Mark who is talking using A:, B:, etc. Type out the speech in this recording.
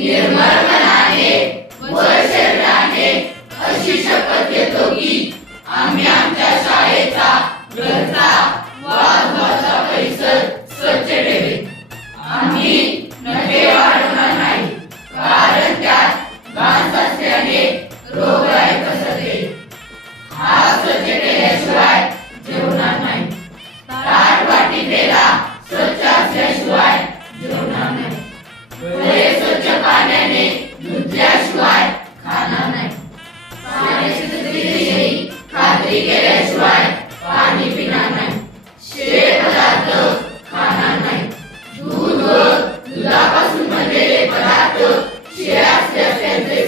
A: निर्मळ मनाने व शरीराने अशी शपथ घेतो की आम्ही आमच्या पाण्याने धुतल्याशिवाय खाणार नाही. पाण्याची शुद्धतेविषयी खात्री केल्याशिवाय पाणी पिणार नाही. शेळ पदार्थ खाणार नाही. दूध व दुधापासून बनलेले पदार्थ शेळ असल्यास त्यांचे